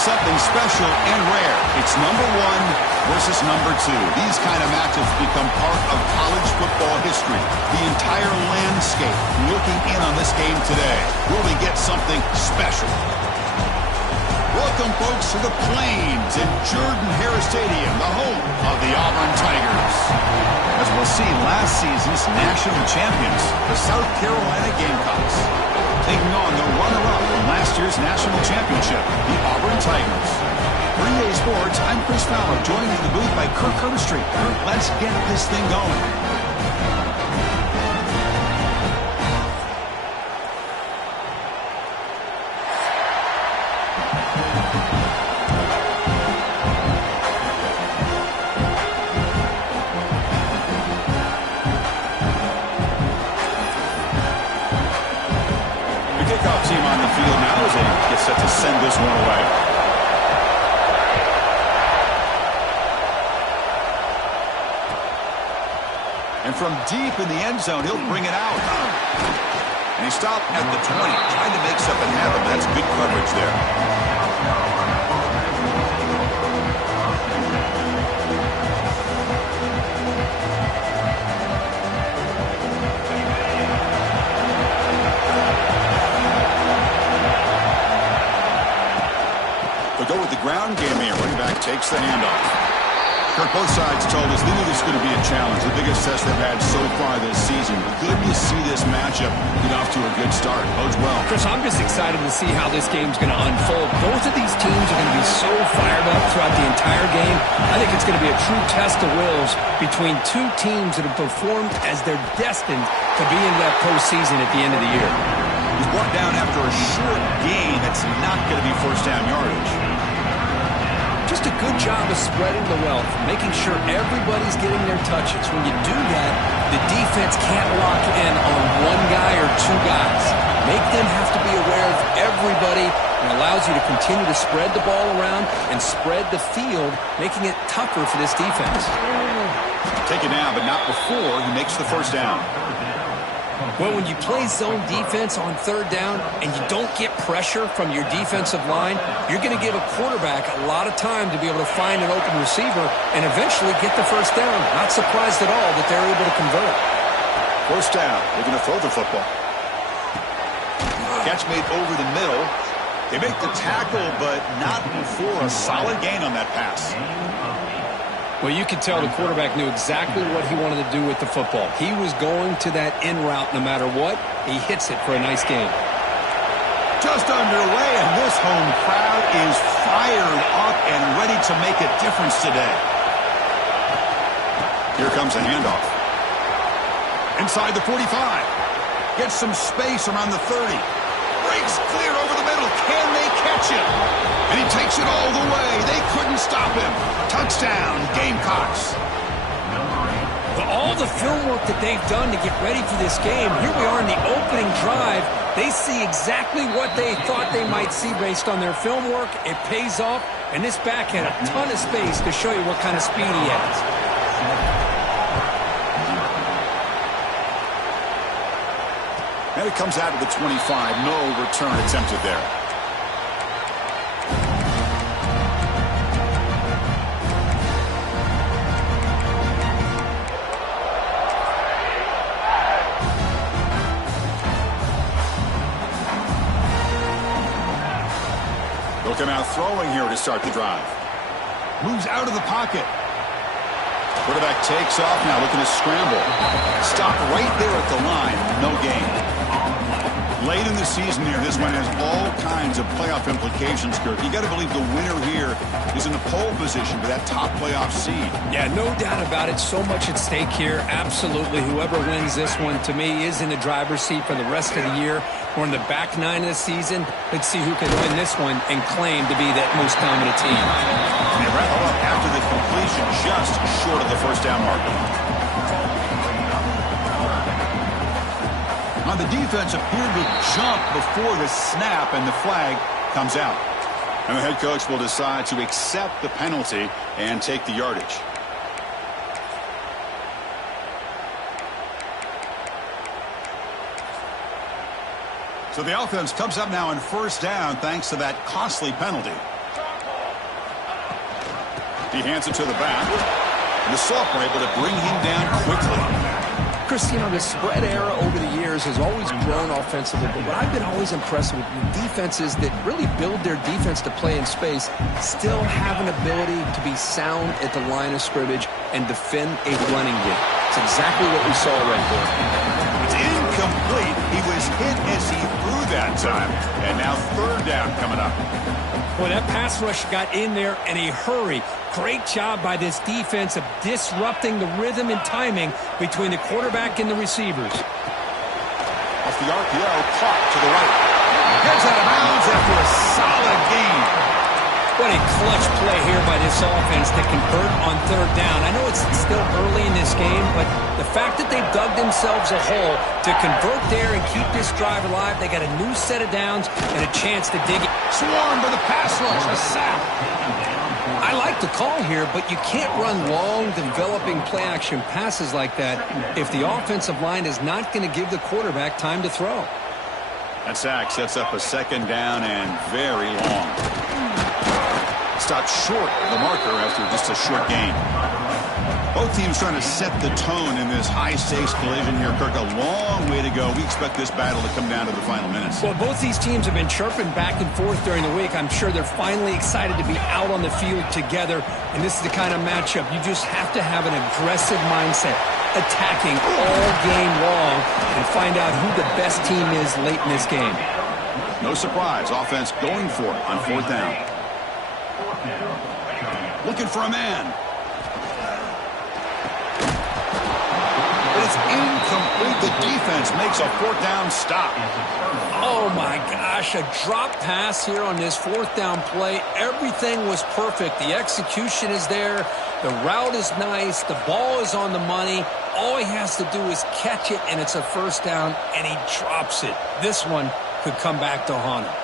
something special and rare. It's number 1 versus number 2. These kind of matchups become part of college football history. The entire landscape looking in on this game today. Will we get something special? Welcome, folks, to the Plains in Jordan-Hare Stadium, the home of the Auburn Tigers. As we'll see, last season's national champions, the South Carolina Gamecocks, taking on the runner-up in last year's national championship, the Auburn Tigers. For EA Sports, I'm Chris Fowler, joined in the booth by Kirk Herbstreit. Kirk, let's get this thing going. Team on the field now as they get set to send this one away. And from deep in the end zone, he'll bring it out. And he stopped at the 20, trying to make something happen. That's good coverage there. Go with the ground game here. Running back takes the handoff. Kirk, both sides told us they knew this was going to be a challenge, the biggest test they've had so far this season. Good to see this matchup get off to a good start. Bodes well. Chris, I'm just excited to see how this game's going to unfold. Both of these teams are going to be so fired up throughout the entire game. I think it's going to be a true test of wills between two teams that have performed as they're destined to be in that postseason at the end of the year. He's brought down after a short gain that's not going to be first down yardage. Just a good job of spreading the wealth, making sure everybody's getting their touches. When you do that, the defense can't lock in on one guy or two guys. Make them have to be aware of everybody, and allows you to continue to spread the ball around and spread the field, making it tougher for this defense. Take it now, but not before he makes the first down. Well, when you play zone defense on third down and you don't get pressure from your defensive line, you're going to give a quarterback a lot of time to be able to find an open receiver and eventually get the first down. Not surprised at all that they're able to convert. First down. They're going to throw the football. Catch made over the middle. They make the tackle, but not before a solid gain on that pass. Well, you could tell the quarterback knew exactly what he wanted to do with the football. He was going to that in route no matter what. He hits it for a nice gain. Just underway, and this home crowd is fired up and ready to make a difference today. Here comes a handoff. Inside the 45. Gets some space around the 30. Breaks clear over the middle. Can they catch him? And he takes it all the way. They couldn't stop him. Touchdown, Gamecocks. All the film work that they've done to get ready for this game, here we are in the opening drive. They see exactly what they thought they might see based on their film work. It pays off, and this back had a ton of space to show you what kind of speed he has. And it comes out of the 25. No return attempted there. They'll come out throwing here to start the drive. Moves out of the pocket. Quarterback takes off now, looking to scramble. Stop right there at the line. No gain. Late in the season here, this one has all kinds of playoff implications, Kirk. You got to believe the winner here is in the pole position for that top playoff seed. Yeah, no doubt about it. So much at stake here. Absolutely. Whoever wins this one, to me, is in the driver's seat for the rest of the year. We're in the back nine of the season. Let's see who can win this one and claim to be that most dominant team. And they wrap it up after the completion, just short of the first down marker. On the defense, appeared to jump before the snap, and the flag comes out. And the head coach will decide to accept the penalty and take the yardage. So the offense comes up now on first down thanks to that costly penalty. He hands it to the back. And the sophomore able to bring him down quickly. Chris, the spread era over the years has always grown offensively, but I've been always impressed with defenses that really build their defense to play in space, still have an ability to be sound at the line of scrimmage and defend a running game. It's exactly what we saw right there. It's incomplete. He was hit as he threw that time. And now third down coming up. Boy, that pass rush got in there in a hurry. Great job by this defense of disrupting the rhythm and timing between the quarterback and the receivers. Off the RPO, caught to the right. Heads out of bounds after a solid gain. What a clutch play here by this offense to convert on third down. I know it's still early in this game, but the fact that they've dug themselves a hole to convert there and keep this drive alive, they got a new set of downs and a chance to dig it. Swarmed by the pass rush, a sack. I like the call here, but you can't run long, developing play-action passes like that if the offensive line is not going to give the quarterback time to throw. That sack sets up a second down and very long. Stopped short of the marker after just a short gain. Both teams trying to set the tone in this high-stakes collision here, Kirk. A long way to go. We expect this battle to come down to the final minutes. Well, both these teams have been chirping back and forth during the week. I'm sure they're finally excited to be out on the field together, and this is the kind of matchup you just have to have an aggressive mindset, attacking all game long, and find out who the best team is late in this game. No surprise. Offense going for it on fourth down. Looking for a man. But it's incomplete. The defense makes a fourth down stop. Oh, my gosh, a drop pass here on this fourth down play. Everything was perfect. The execution is there. The route is nice. The ball is on the money. All he has to do is catch it, and it's a first down, and he drops it. This one could come back to haunt him.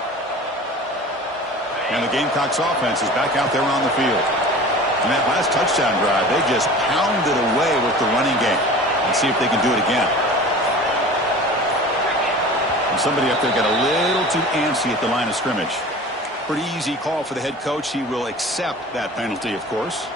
And the Gamecocks offense is back out there on the field. In that last touchdown drive, they just pounded away with the running game. Let's see if they can do it again. And somebody up there got a little too antsy at the line of scrimmage. Pretty easy call for the head coach. He will accept that penalty, of course.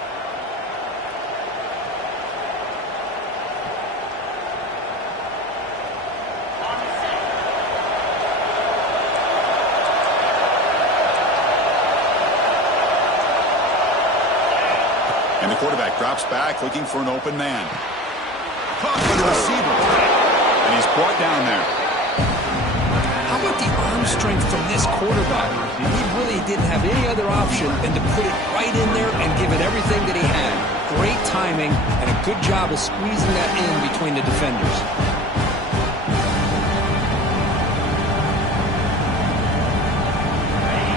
And the quarterback drops back, looking for an open man. Caught by the receiver. And he's brought down there. How about the arm strength from this quarterback? He really didn't have any other option than to put it right in there and give it everything that he had. Great timing and a good job of squeezing that in between the defenders.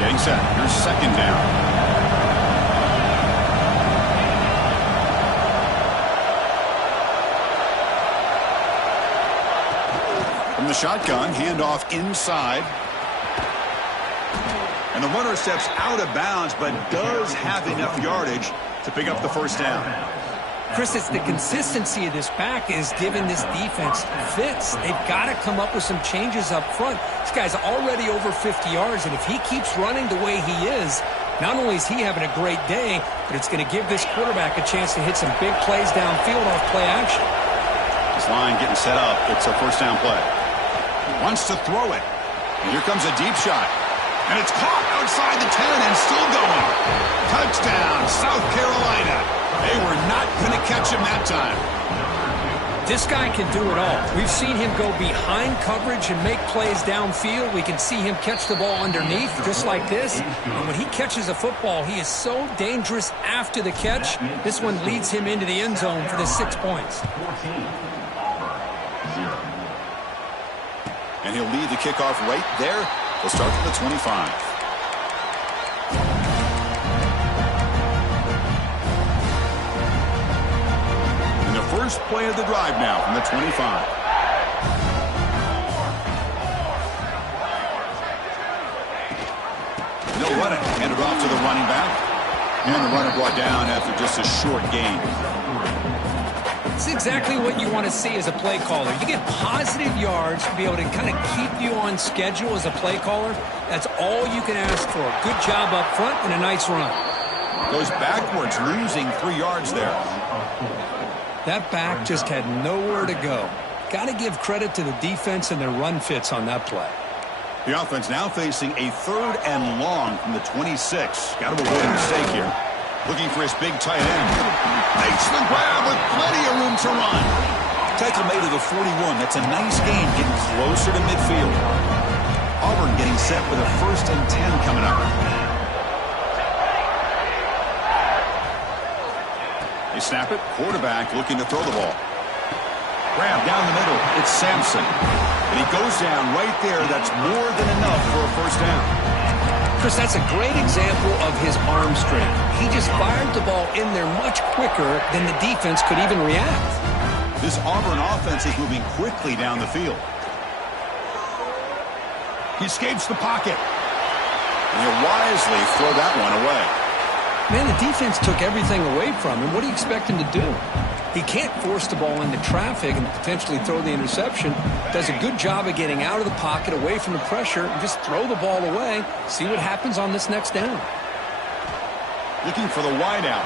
Getting set. Here's second down. From the shotgun, handoff inside. And the runner steps out of bounds, but does have enough yardage to pick up the first down. Chris, it's the consistency of this back is giving this defense fits. They've got to come up with some changes up front. This guy's already over 50 yards, and if he keeps running the way he is, not only is he having a great day, but it's going to give this quarterback a chance to hit some big plays downfield off play action. This line getting set up. It's a first down play. Wants to throw it. And here comes a deep shot. And it's caught outside the 10 and still going. Touchdown, South Carolina. They were not going to catch him that time. This guy can do it all. We've seen him go behind coverage and make plays downfield. We can see him catch the ball underneath just like this. And when he catches a football, he is so dangerous after the catch. This one leads him into the end zone for the 6 points. And he'll lead the kickoff right there. He'll start from the 25. And the first play of the drive now from the 25. They'll run it. Hand it off to the running back. And the runner brought down after just a short gain. It's exactly what you want to see as a play caller. You get positive yards to be able to kind of keep you on schedule as a play caller. That's all you can ask for. Good job up front and a nice run. Goes backwards, losing 3 yards there. That back just had nowhere to go. Got to give credit to the defense and their run fits on that play. The offense now facing a 3rd and long from the 26. Got to avoid a mistake here. Looking for his big tight end. Makes the grab with plenty of room to run. Tackle made to the 41. That's a nice gain, getting closer to midfield. Auburn getting set with a 1st and 10 coming up. They snap it. Quarterback looking to throw the ball. Grab down the middle. It's Sampson. And he goes down right there. That's more than enough for a 1st down. Chris, that's a great example of his arm strength. He just fired the ball in there much quicker than the defense could even react. This Auburn offense is moving quickly down the field. He escapes the pocket. And he'll wisely throw that one away. Man, the defense took everything away from him. What do you expect him to do? He can't force the ball into traffic and potentially throw the interception. Does a good job of getting out of the pocket, away from the pressure, and just throw the ball away. See what happens on this next down. Looking for the wideout.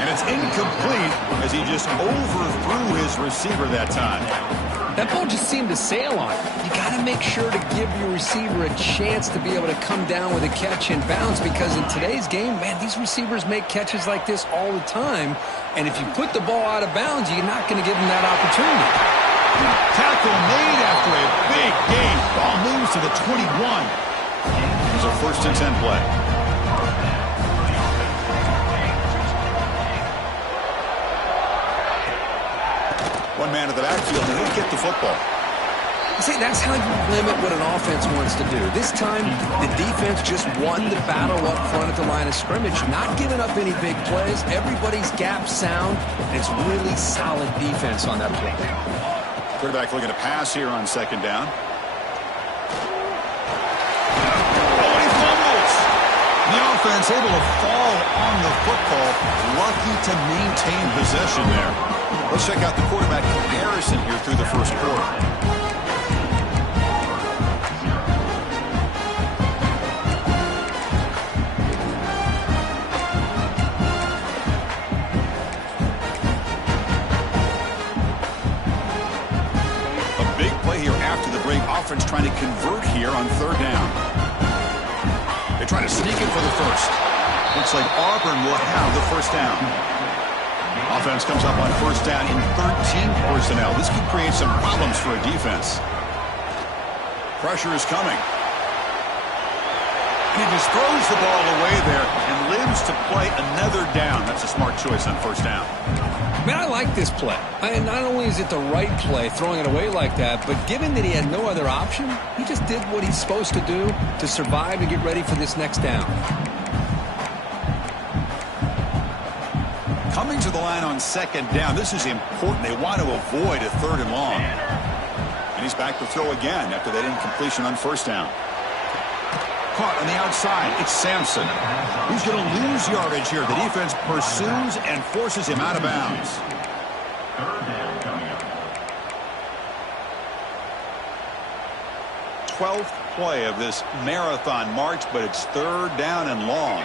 And it's incomplete as he just overthrew his receiver that time. That ball just seemed to sail on him. You got to make sure to give your receiver a chance to be able to come down with a catch and bounce, because in today's game, man, these receivers make catches like this all the time. And if you put the ball out of bounds, you're not going to give them that opportunity. Tackle made after a big gain. Ball moves to the 21. It's a 1st and 10 play. One man at the backfield, and he'll get the football. See, that's how you limit what an offense wants to do. This time, the defense just won the battle up front at the line of scrimmage, not giving up any big plays. Everybody's gap sound, and it's really solid defense on that play. Quarterback looking to pass here on 2nd down. Oh, he fumbles! The offense able to fall on the football, lucky to maintain possession there. Let's check out the quarterback comparison here through the 1st quarter. Offense trying to convert here on 3rd down. They try to sneak it for the 1st. Looks like Auburn will have the 1st down. Offense comes up on 1st down in 13 personnel. This could create some problems for a defense. Pressure is coming. And he just throws the ball away there and lives to play another down. That's a smart choice on 1st down. Man, I like this play. And not only is it the right play, throwing it away like that, but given that he had no other option, he just did what he's supposed to do to survive and get ready for this next down. Coming to the line on 2nd down, this is important. They want to avoid a 3rd and long. And he's back to throw again after that incompletion on 1st down. Caught on the outside. It's Sampson. He's going to lose yardage here. The defense pursues and forces him out of bounds. 12th play of this marathon march, but it's 3rd down and long.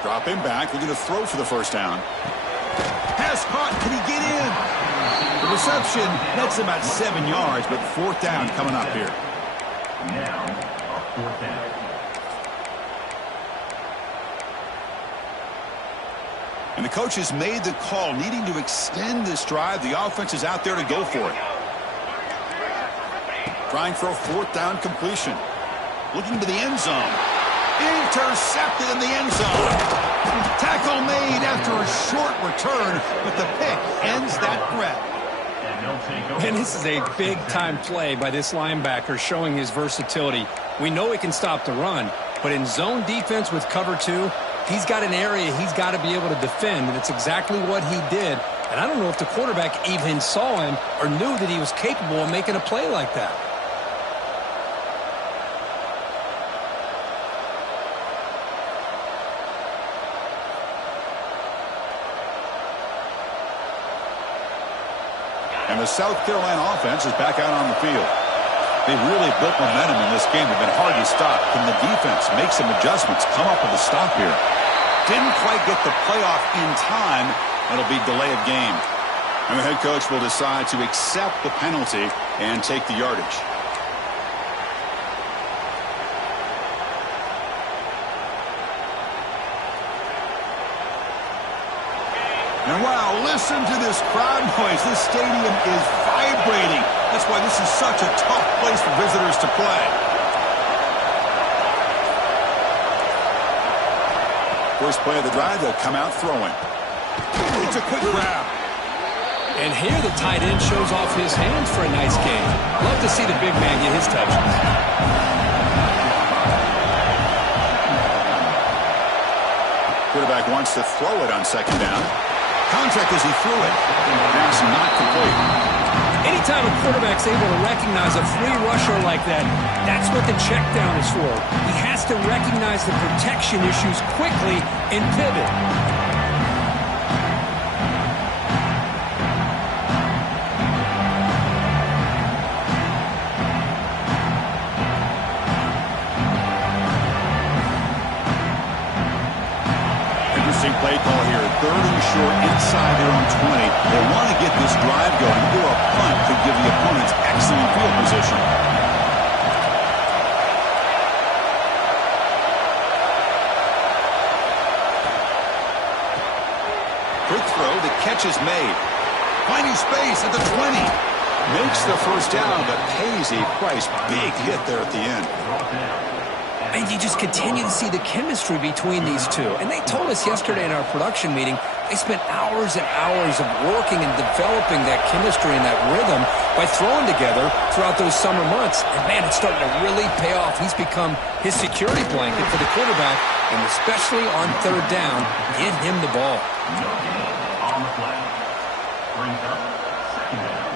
Drop him back. We're going to throw for the 1st down. Pass caught. Can he get in? The reception, that's about 7 yards, but 4th down coming up here. Now, 4th down. And the coach has made the call, needing to extend this drive. The offense is out there to go for it. Trying for a 4th down completion. Looking to the end zone. Intercepted in the end zone. Tackle made after a short return, but the pick ends that threat. And this is a big-time play by this linebacker, showing his versatility. We know he can stop the run, but in zone defense with cover 2, he's got an area he's got to be able to defend, and it's exactly what he did. And I don't know if the quarterback even saw him or knew that he was capable of making a play like that. And the South Carolina offense is back out on the field. They've really built momentum in this game. They've been hard to stop. Can the defense make some adjustments, come up with a stop here? didn't quite get the playoff in time. It'll be delay of game. And the head coach will decide to accept the penalty and take the yardage. And wow, listen to this crowd noise. This stadium is vibrating. That's why this is such a tough place for visitors to play. First play of the drive, they'll come out throwing. It's a quick grab. And here the tight end shows off his hands for a nice gain. Love to see the big man get his touches. Quarterback wants to throw it on second down. Contact as he threw it. Pass not complete. Anytime a quarterback's able to recognize a free rusher like that, that's what the check down is for. He has to recognize the protection issues quickly and pivot. Play call here, 3rd and short inside their own 20. They want to get this drive going, or a punt could give the opponents excellent field position. Quick throw, the catch is made. Finding space at the 20. Makes the first down, but pays a price. Big hit there at the end. And you just continue to see the chemistry between these two. And they told us yesterday in our production meeting, they spent hours and hours of working and developing that chemistry and that rhythm by throwing together throughout those summer months. And, man, it's starting to really pay off. He's become his security blanket for the quarterback, and especially on 3rd down, get him the ball. On the play. Brings up 2nd down.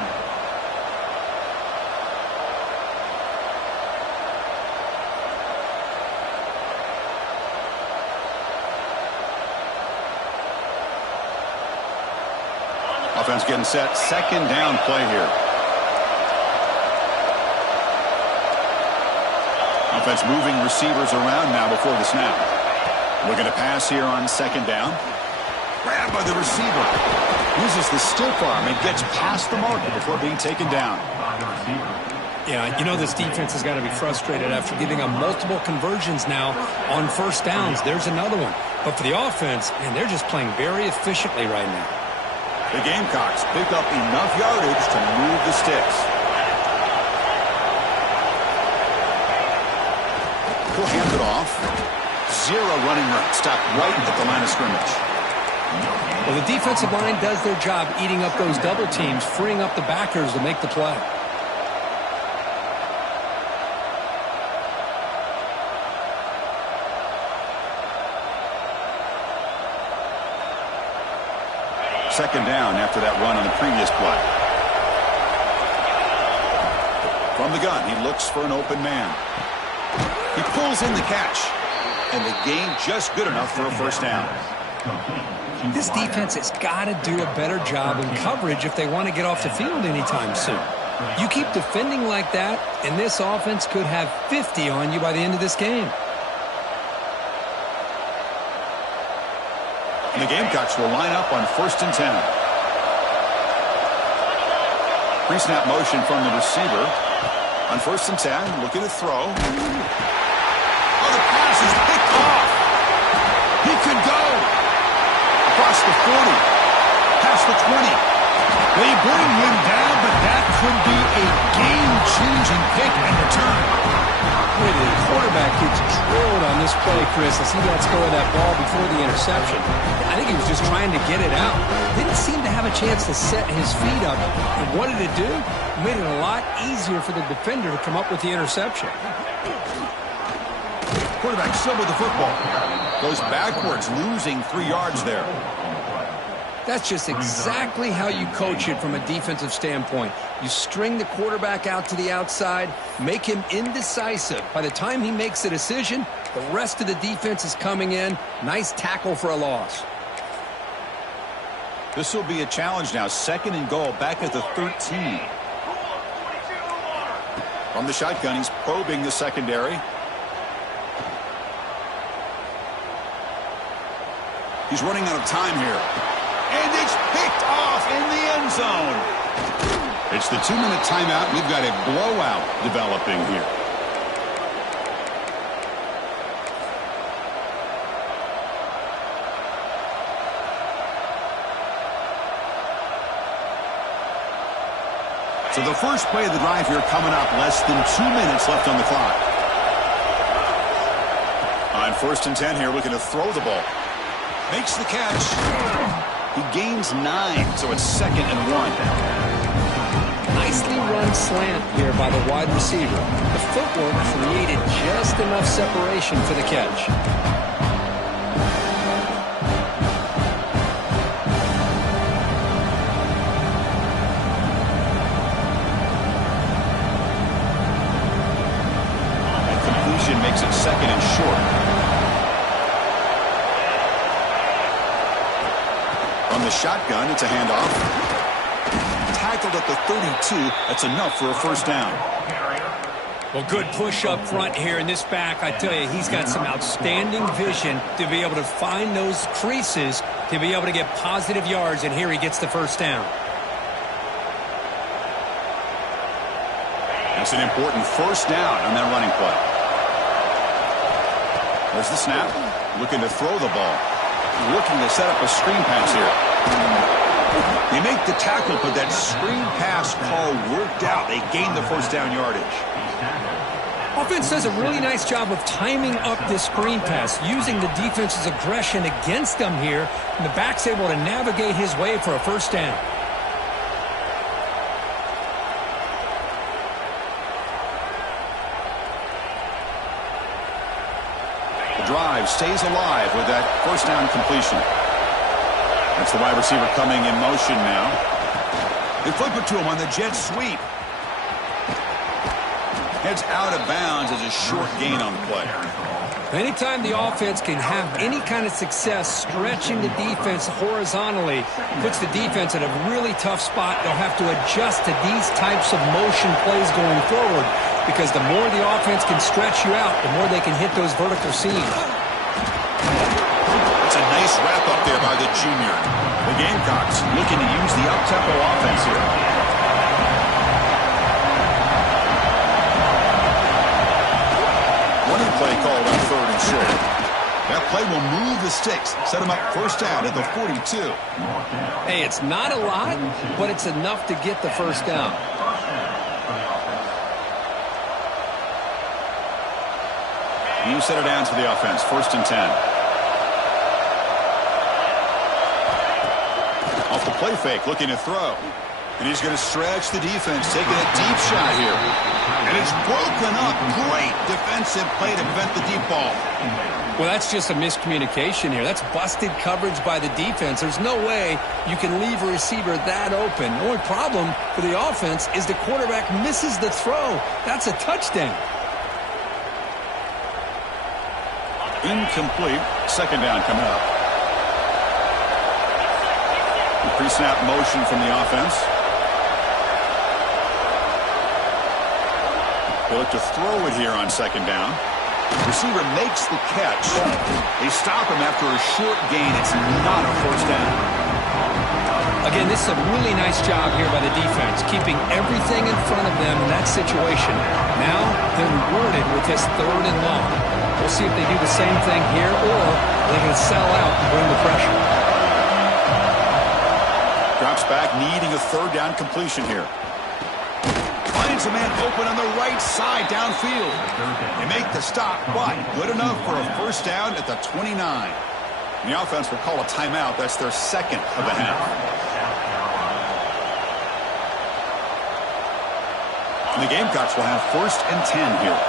Offense getting set. 2nd down play here. Offense moving receivers around now before the snap. Looking to pass here on 2nd down. Grabbed by the receiver. Uses the stiff arm and gets past the marker before being taken down. Yeah, you know this defense has got to be frustrated after giving up multiple conversions now on 1st downs. There's another one. But for the offense, man, they're just playing very efficiently right now. The Gamecocks pick up enough yardage to move the sticks. He'll hand it off. 0 running room. Stopped right at the line of scrimmage. Well, the defensive line does their job eating up those double teams, freeing up the backers to make the play. Second down after that run on the previous play. From the gun, he looks for an open man. He pulls in the catch. And the gain just good enough for a 1st down. This defense has got to do a better job in coverage if they want to get off the field anytime soon. You keep defending like that, and this offense could have 50 on you by the end of this game. And the Gamecocks will line up on 1st and 10. Pre-snap motion from the receiver. On 1st and 10, looking to throw. Oh, the pass is picked off. He could go. Across the 40. Past the 20. They bring him down, but that could be a game-changing pick and return. The quarterback gets drilled on this play, Chris, as he lets go of that ball before the interception. I think he was just trying to get it out. Didn't seem to have a chance to set his feet up. And what did it do? It made it a lot easier for the defender to come up with the interception. Quarterback still with the football. Goes backwards, losing 3 yards there. That's just exactly how you coach it from a defensive standpoint. You string the quarterback out to the outside, make him indecisive. By the time he makes a decision, the rest of the defense is coming in. Nice tackle for a loss. This will be a challenge now. 2nd and goal, back at the 13. From the shotgun, he's probing the secondary. He's running out of time here. And it's picked off in the end zone. It's the 2-minute timeout. We've got a blowout developing here. So the first play of the drive here coming up. Less than 2 minutes left on the clock. On 1st and 10 here, looking to throw the ball. Makes the catch. He gains 9, so it's 2nd and 1. Nicely run slant here by the wide receiver. The footwork created just enough separation for the catch. That completion makes it 2nd and short. From the shotgun, it's a handoff. Tackled at the 32. That's enough for a first down. Well, good push up front here in this back. I tell you, he's got some outstanding vision to be able to find those creases, to be able to get positive yards, and here he gets the first down. That's an important first down on that running play. There's the snap. Looking to throw the ball. Looking to set up a screen pass here. They make the tackle, but that screen pass call worked out. They gained the first down yardage. Offense does a really nice job of timing up this screen pass, using the defense's aggression against them here, and the back's able to navigate his way for a first down. Drive stays alive with that first down completion. That's the wide receiver coming in motion now. They flip it to him on the jet sweep. Heads out of bounds as a short gain on the play. Anytime the offense can have any kind of success stretching the defense horizontally, puts the defense in a really tough spot. They'll have to adjust to these types of motion plays going forward, because the more the offense can stretch you out, the more they can hit those vertical seams. It's a nice wrap-up there by the junior. The Gamecocks looking to use the up-tempo offense here. Running play called on 3rd and short. That play will move the sticks, set them up first down at the 42. Hey, it's not a lot, but it's enough to get the first down. You set it down to the offense, 1st and 10. Off the play fake, looking to throw. And he's going to stretch the defense, taking a deep shot here. And it's broken up. Great defensive play to prevent the deep ball. Well, that's just a miscommunication here. That's busted coverage by the defense. There's no way you can leave a receiver that open. The only problem for the offense is the quarterback misses the throw. That's a touchdown. Incomplete. 2nd down coming up. Pre-snap motion from the offense. They look to throw it here on 2nd down. Receiver makes the catch. They stop him after a short gain. It's not a first down. Again, this is a really nice job here by the defense, keeping everything in front of them in that situation. Now they're rewarded with this 3rd and long. We'll see if they do the same thing here, or they can sell out and bring the pressure. Drops back, needing a 3rd down completion here. Finds a man open on the right side downfield. They make the stop, but good enough for a first down at the 29. And the offense will call a timeout. That's their 2nd of the half. And the Gamecocks will have 1st and 10 here.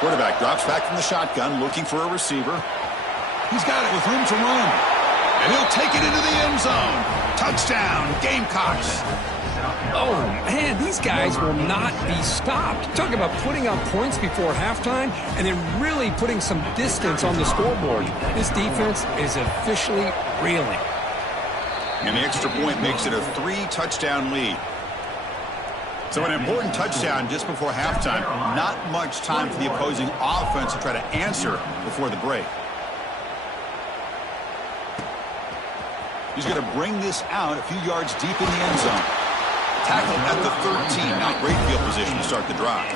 Quarterback drops back from the shotgun, looking for a receiver. He's got it with room to run. And he'll take it into the end zone. Touchdown, Gamecocks. Oh, man, these guys will not be stopped. Talk about putting up points before halftime and then really putting some distance on the scoreboard. This defense is officially reeling. And the extra point makes it a 3-touchdown lead. So an important touchdown just before halftime. Not much time for the opposing offense to try to answer before the break. He's going to bring this out a few yards deep in the end zone. Tackled at the 13. Not great field position to start the drive.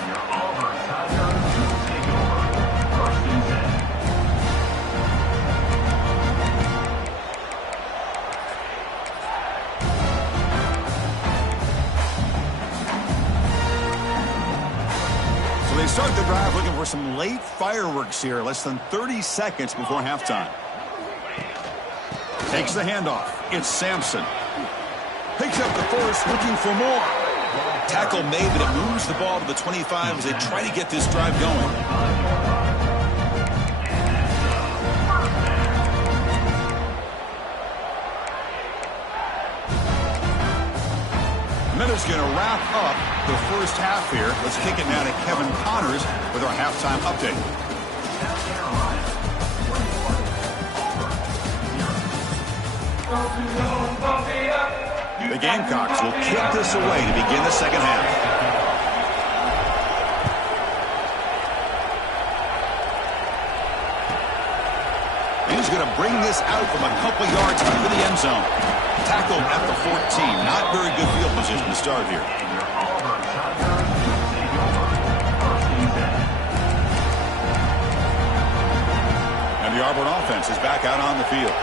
So they start the drive looking for some late fireworks here. Less than 30 seconds before halftime. Takes the handoff. It's Sampson. Picks up the first, looking for more. Tackle made, but it moves the ball to the 25 as they try to get this drive going. Minutes going to wrap up the first half here. Let's kick it now to Kevin Connors with our halftime update. The Gamecocks will kick this away to begin the second half. He's going to bring this out from a couple yards into the end zone. Tackled at the 14. Not very good field position to start here. And the Auburn offense is back out on the field.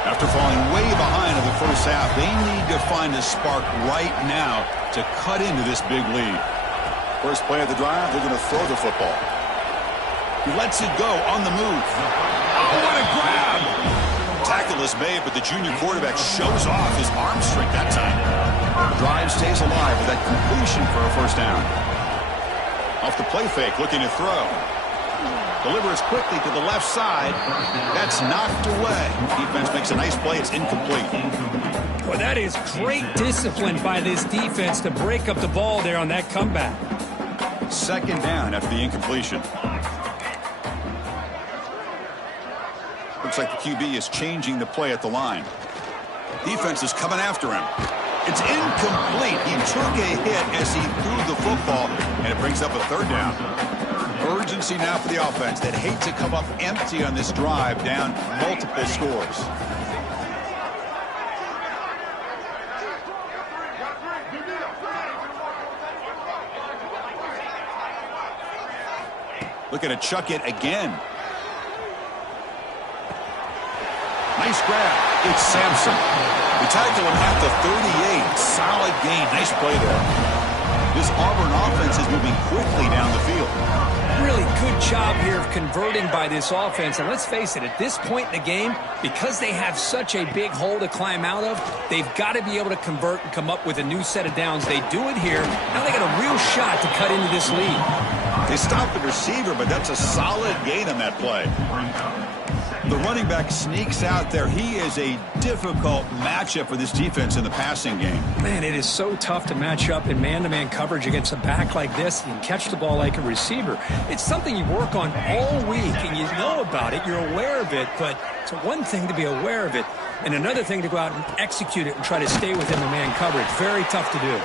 After falling way behind in the first half, they need to find a spark right now to cut into this big lead. First play of the drive, they're going to throw the football. He lets it go on the move. Oh, what a grab! Tackle is made, but the junior quarterback shows off his arm strength that time. The drive stays alive with that completion for a first down. Off the play fake, looking to throw. Delivers quickly to the left side. That's knocked away. Defense makes a nice play. It's incomplete. Well, that is great discipline by this defense to break up the ball there on that comeback. Second down after the incompletion. Looks like the QB is changing the play at the line. Defense is coming after him. It's incomplete. He took a hit as he threw the football, and it brings up a third down. Urgency now for the offense. They'd hate to come up empty on this drive, down multiple scores. Looking to chuck it again. Nice grab. It's Sampson. We tackle him at the 38. Solid gain. Nice play there. This Auburn offense is moving quickly down the field. Really good job here of converting by this offense. And let's face it, at this point in the game, because they have such a big hole to climb out of, they've got to be able to convert and come up with a new set of downs. They do it here. Now they got a real shot to cut into this lead. They stopped the receiver, but that's a solid gain on that play. The running back sneaks out there. He is a difficult matchup for this defense in the passing game. Man, it is so tough to match up in man-to-man coverage against a back like this and catch the ball like a receiver. It's something you work on all week, and you know about it. You're aware of it, but it's one thing to be aware of it, and another thing to go out and execute it and try to stay within the man coverage. Very tough to do.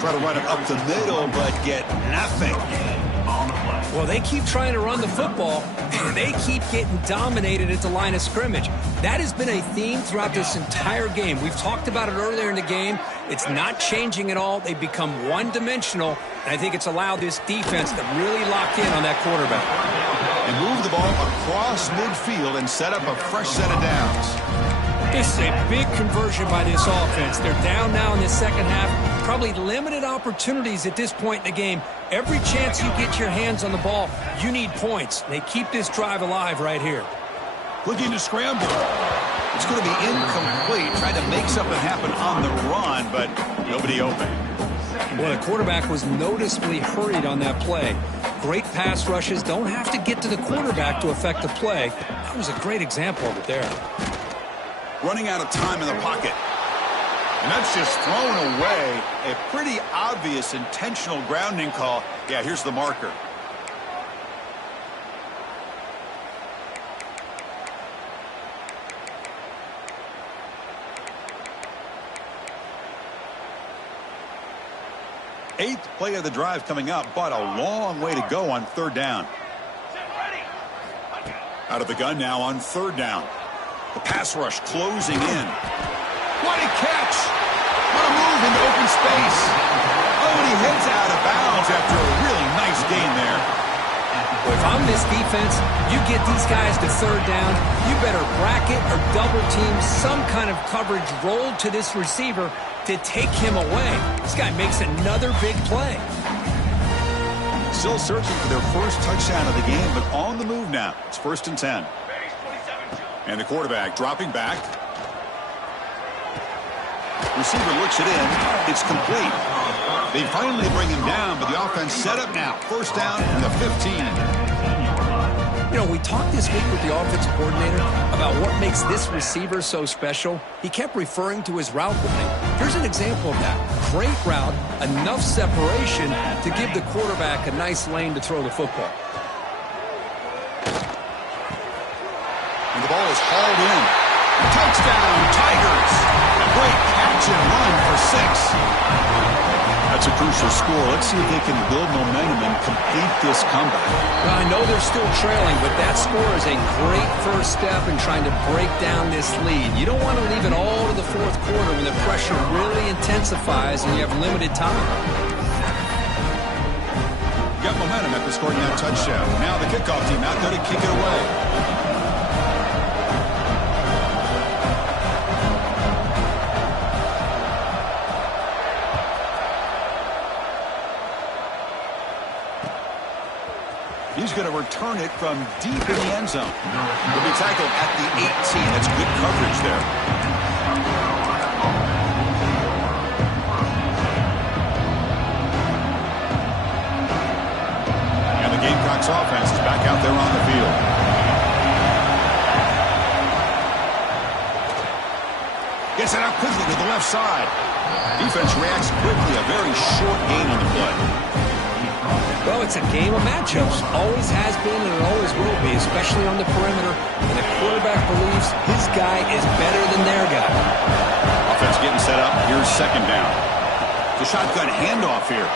Try to run it up the middle, but get nothing. Well, they keep trying to run the football, and they keep getting dominated at the line of scrimmage. That has been a theme throughout this entire game. We've talked about it earlier in the game. It's not changing at all. They've become one-dimensional, and I think it's allowed this defense to really lock in on that quarterback. They move the ball across midfield and set up a fresh set of downs. This is a big conversion by this offense. They're down now in the second half. Probably limited opportunities at this point in the game. Every chance you get your hands on the ball, you need points. They keep this drive alive right here. Looking to scramble. It's going to be incomplete. Trying to make something happen on the run, but nobody open. Well, the quarterback was noticeably hurried on that play. Great pass rushes. Don't have to get to the quarterback to affect the play. That was a great example of it there. Running out of time in the pocket. And that's just thrown away. A pretty obvious intentional grounding call. Yeah, here's the marker. Eighth play of the drive coming up, but a long way to go on third down. Out of the gun now on third down. The pass rush closing in. What a catch! What a move into open space. Oh, and he heads out of bounds after a really nice gain there. Well, if I'm this defense, you get these guys to third down, you better bracket or double team some kind of coverage rolled to this receiver to take him away. This guy makes another big play. Still searching for their first touchdown of the game, but on the move now. It's 1st and 10. And the quarterback dropping back. Receiver looks it in. It's complete. They finally bring him down, but the offense set up now. First down and the 15. You know, we talked this week with the offensive coordinator about what makes this receiver so special. He kept referring to his route running. Here's an example of that. Great route, enough separation to give the quarterback a nice lane to throw the football. And the ball is hauled in. Touchdown, Tigers! A great catch and run for 6. That's a crucial score. Let's see if they can build momentum and complete this comeback. Well, I know they're still trailing, but that score is a great first step in trying to break down this lead. You don't want to leave it all to the fourth quarter when the pressure really intensifies and you have limited time. Got momentum after scoring that touchdown. Now the kickoff team out there to kick it away. He's going to return it from deep in the end zone. He'll be tackled at the 18. That's good coverage there. And the Gamecocks offense is back out there on the field. Gets it out quickly to the left side. Defense reacts quickly. A very short gain on the play. Well, it's a game of matchups. Always has been and it always will be, especially on the perimeter. And the quarterback believes his guy is better than their guy. Offense getting set up. Here's second down. The shotgun handoff here.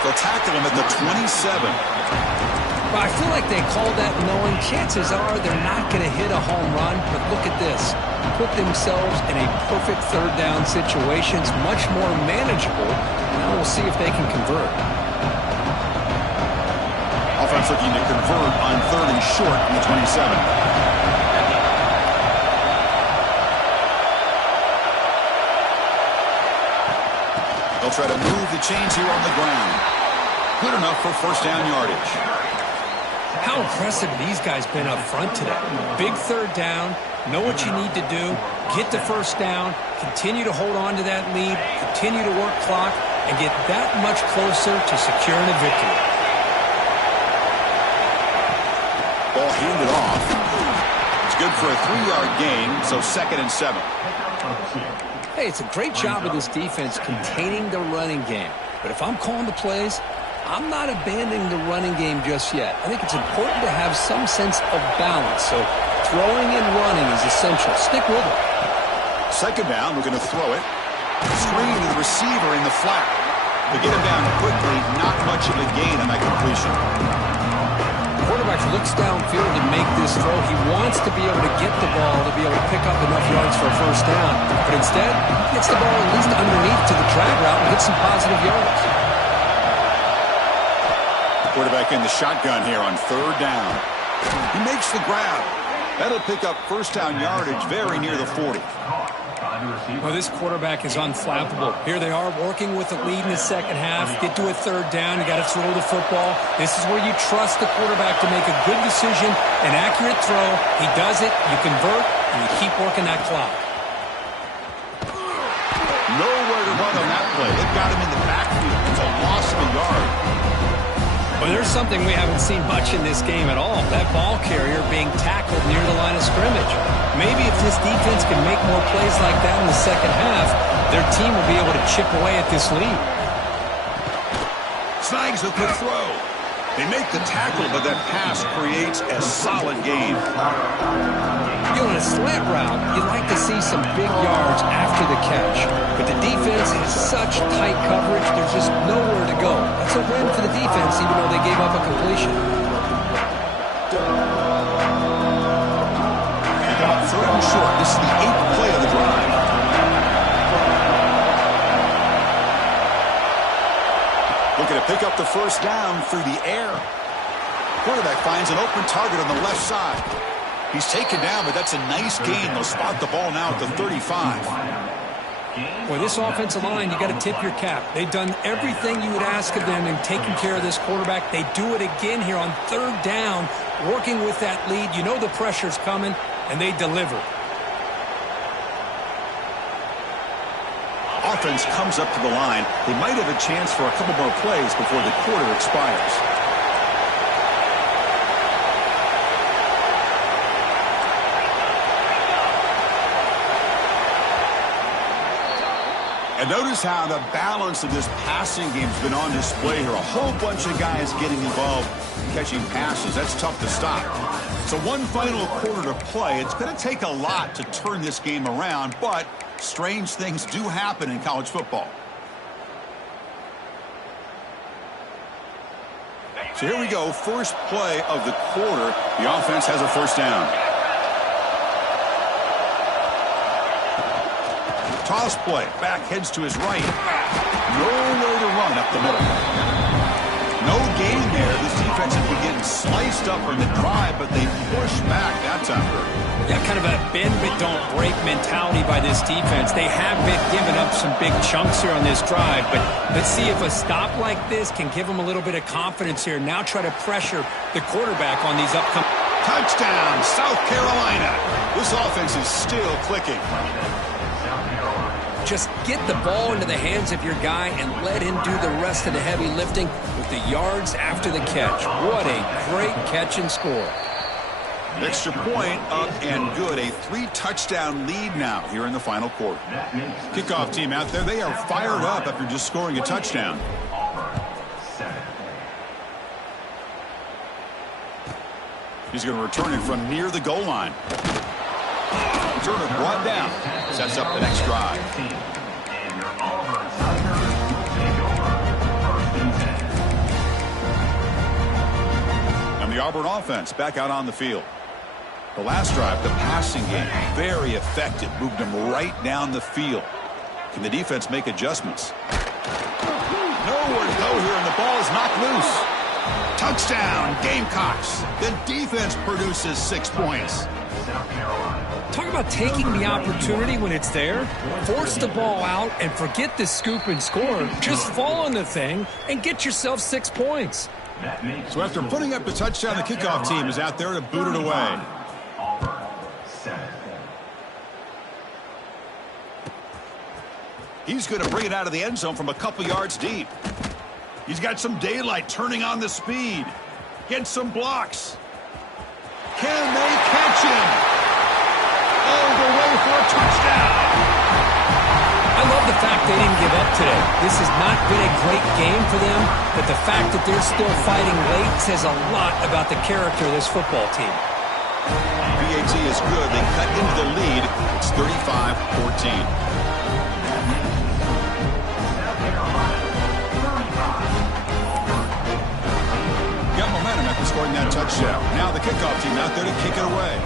They'll tackle him at the 27. Well, I feel like they called that knowing chances are they're not going to hit a home run. But look at this. Put themselves in a perfect third down situation. It's much more manageable. Now we'll see if they can convert. Offense looking to convert on third and short from the 27. They'll try to move the chains here on the ground. Good enough for first down yardage. How impressive these guys been up front today. Big third down. Know what you need to do. Get the first down. Continue to hold on to that lead. Continue to work clock. And get that much closer to securing a victory. Ball handed off. It's good for a 3-yard gain, so 2nd and 7. Hey, it's a great job of this defense containing the running game. But if I'm calling the plays, I'm not abandoning the running game just yet. I think it's important to have some sense of balance. So throwing and running is essential. Stick with it. Second down, we're going to throw it. Screen to the receiver in the flat. They get him down quickly. Not much of a gain on that completion. The quarterback looks downfield to make this throw. He wants to be able to get the ball to be able to pick up enough yards for a first down. But instead, he gets the ball at least underneath to the drag route and gets some positive yards. Quarterback in the shotgun here on third down. He makes the grab. That'll pick up first down yardage very near the 40. Well, this quarterback is unflappable. Here they are working with the lead in the second half. Get to a third down. You got to throw the football. This is where you trust the quarterback to make a good decision, an accurate throw. He does it. You convert, and you keep working that clock. Nowhere to run on that play. They've got him in the backfield. It's a loss of a yard. Well, there's something we haven't seen much in this game at all. That ball carrier being tackled near the line of scrimmage. Maybe if this defense can make more plays like that in the second half, their team will be able to chip away at this lead. Snags a quick throw. They make the tackle, but that pass creates a solid gain. You know, in a slant route, you'd like to see some big yards after the catch. But the defense has such tight coverage, there's just nowhere to go. That's a win for the defense, even though they gave up a completion. They come up 3rd and short. This is the 8th play of the drive. Looking to pick up the first down through the air. Quarterback finds an open target on the left side. He's taken down, but that's a nice gain. They'll spot the ball now at the 35. Boy, this offensive line, you got to tip your cap. They've done everything you would ask of them in taking care of this quarterback. They do it again here on 3rd down, working with that lead. You know the pressure's coming, and they deliver. Offense comes up to the line. They might have a chance for a couple more plays before the quarter expires. And notice how the balance of this passing game has been on display here. A whole bunch of guys getting involved catching passes. That's tough to stop. So one final quarter to play. It's going to take a lot to turn this game around, but strange things do happen in college football. So here we go. First play of the quarter. The offense has a first down. Toss play. Back heads to his right. Nowhere to run up the middle. No gain there. This defense has been getting sliced up on the drive, but they push back that time. Yeah, kind of a bend but don't break mentality by this defense. They have been giving up some big chunks here on this drive, but let's see if a stop like this can give them a little bit of confidence here. Now try to pressure the quarterback on these upcoming. Touchdown, South Carolina. This offense is still clicking. Just get the ball into the hands of your guy and let him do the rest of the heavy lifting with the yards after the catch. What a great catch and score. Extra point up and good. A 3-touchdown lead now here in the final quarter. Kickoff team out there. They are fired up after just scoring a touchdown. He's going to return it from near the goal line. Turner brought down. Sets up the next drive. And the Auburn offense back out on the field. The last drive, the passing game, very effective. Moved them right down the field. Can the defense make adjustments? Nowhere to go here, and the ball is knocked loose. Touchdown, Gamecocks. The defense produces 6 points. Talk about taking the opportunity when it's there. Force the ball out and forget the scoop and score. Just fall on the thing and get yourself 6 points. So after putting up the touchdown, the kickoff team is out there to boot it away. He's going to bring it out of the end zone from a couple yards deep. He's got some daylight turning on the speed. Gets some blocks. Can they catch him? All the way for a touchdown. I love the fact they didn't give up today. This has not been a great game for them, but the fact that they're still fighting late says a lot about the character of this football team. PAT is good. They cut into the lead. It's 35-14. Got momentum after scoring that touchdown. Now the kickoff team out there to kick it away.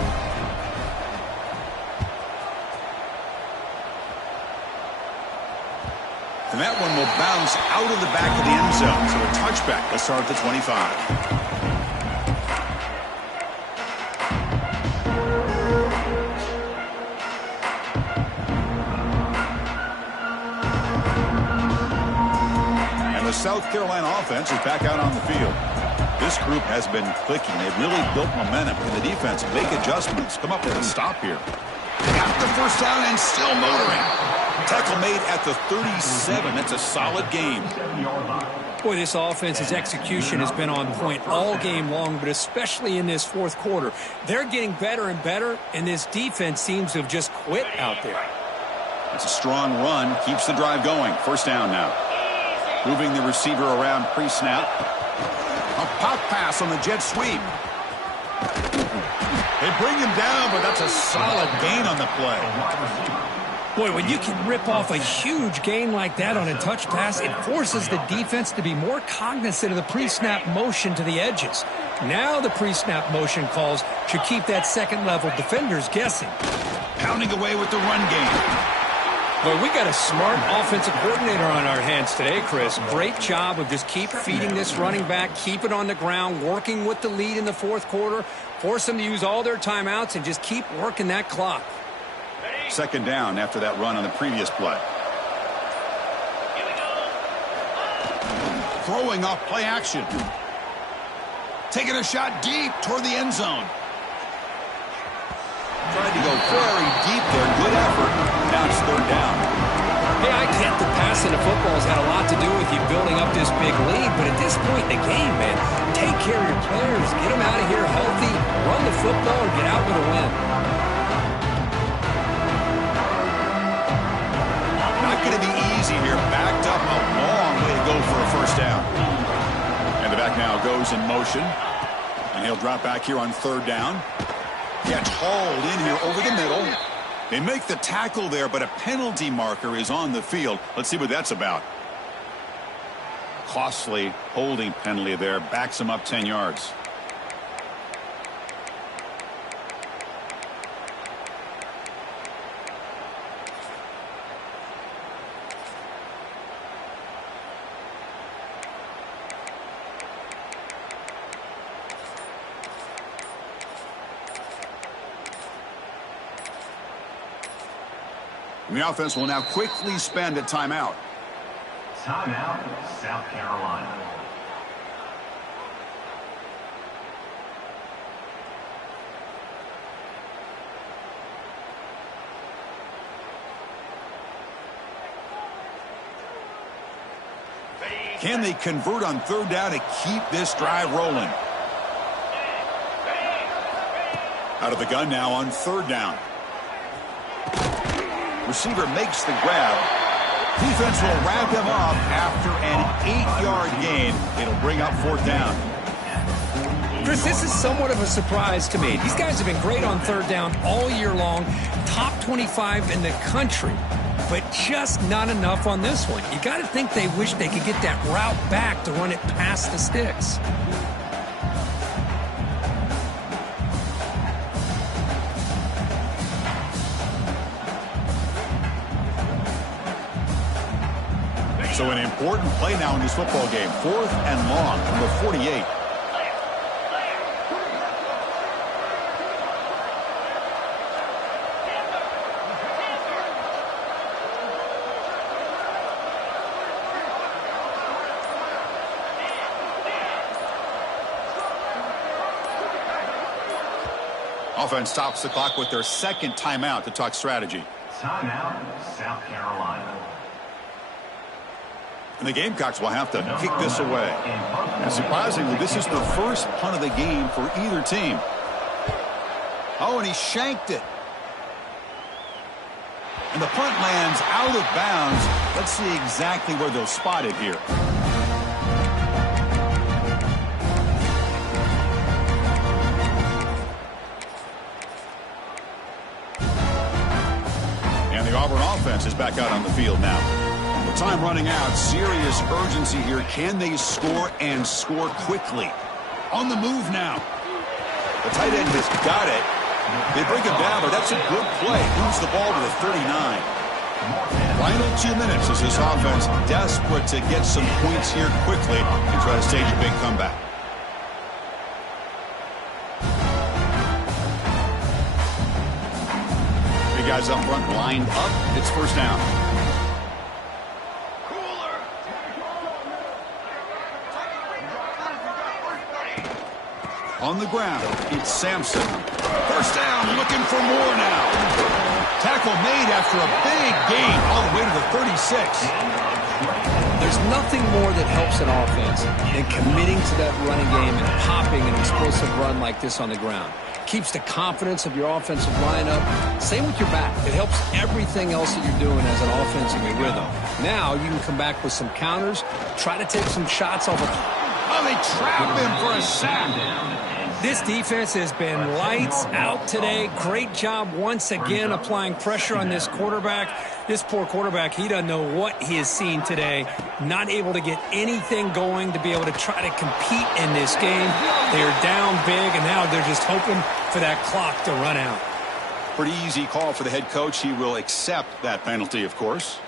And that one will bounce out of the back of the end zone. So a touchback. Let's start at the 25. And the South Carolina offense is back out on the field. This group has been clicking. They've really built momentum. Can the defense make adjustments? Come up with a stop here. Got the first down and still motoring. Tackle made at the 37. That's a solid game. Boy, this offense's execution has been on point all game long, but especially in this fourth quarter. They're getting better and better, and this defense seems to have just quit out there. It's a strong run. Keeps the drive going. First down now. Moving the receiver around pre-snap. A pop pass on the jet sweep. They bring him down, but that's a solid gain on the play. Boy, when you can rip off a huge gain like that on a touch pass, it forces the defense to be more cognizant of the pre-snap motion to the edges. Now the pre-snap motion calls should keep that second-level defenders guessing. Pounding away with the run game. Boy, we got a smart offensive coordinator on our hands today, Chris. Great job of just keep feeding this running back, keep it on the ground, working with the lead in the fourth quarter, force them to use all their timeouts, and just keep working that clock. Second down after that run on the previous play. Throwing off play action. Taking a shot deep toward the end zone. Tried to go very deep there. Good effort. Now it's third down. Hey, I get the passing of football has had a lot to do with you building up this big lead, but at this point in the game, man, take care of your players. Get them out of here healthy, run the football, and get out with a win. Not going to be easy here. Backed up a long way to go for a first down. And the back now goes in motion. And he'll drop back here on third down. Gets hauled in here over the middle. They make the tackle there, but a penalty marker is on the field. Let's see what that's about. Costly holding penalty there. Backs him up 10 yards. And the offense will now quickly spend a timeout. Timeout, South Carolina. Can they convert on third down to keep this drive rolling? Out of the gun now on third down. Receiver makes the grab. Defense will wrap him up after an 8-yard gain. It'll bring up fourth down. Chris, this is somewhat of a surprise to me. These guys have been great on third down all year long. Top 25 in the country. But just not enough on this one. You got to think they wish they could get that route back to run it past the sticks. So an important play now in this football game. 4th and long from the 48. Offense stops the clock with their second timeout to talk strategy. Timeout, South Carolina. And the Gamecocks will have to kick this away. And surprisingly, this is the first punt of the game for either team. Oh, and he shanked it. And the punt lands out of bounds. Let's see exactly where they'll spot it here. And the Auburn offense is back out on the field now. Time running out. Serious urgency here. Can they score and score quickly? On the move now. The tight end has got it. They bring him down, but that's a good play. Moves the ball to the 39. Final 2 minutes as this offense desperate to get some points here quickly and try to stage a big comeback. Big guys up front lined up. It's first down. On the ground, it's Sampson. First down, looking for more now. Tackle made after a big gain all the way to the 36. There's nothing more that helps an offense than committing to that running game and popping an explosive run like this on the ground. Keeps the confidence of your offensive lineup. Same with your back. It helps everything else that you're doing as an offense in your rhythm. Now you can come back with some counters, try to take some shots off of Oh, they trap him for a sack. This defense has been lights out today. Great job once again applying pressure on this quarterback. This poor quarterback, he doesn't know what he has seen today. Not able to get anything going to be able to try to compete in this game. They are down big, and now they're just hoping for that clock to run out. Pretty easy call for the head coach. He will accept that penalty, of course.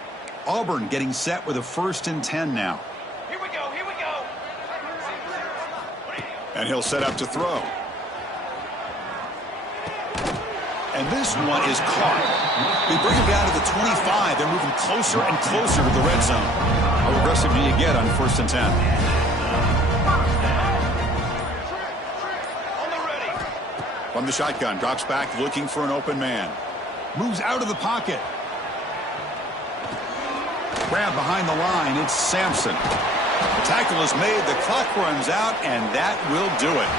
Auburn getting set with a 1st and 10 now. Here we go, here we go. And he'll set up to throw. And this one is caught. They bring him down to the 25. They're moving closer and closer to the red zone. How aggressive do you get on 1st and 10? On the ready. From the shotgun, drops back looking for an open man. Moves out of the pocket. Grab behind the line. It's Sampson. The tackle is made. The clock runs out, and that will do it.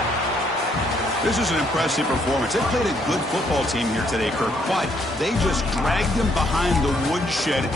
This is an impressive performance. They played a good football team here today, Kirk, but they just dragged them behind the woodshed.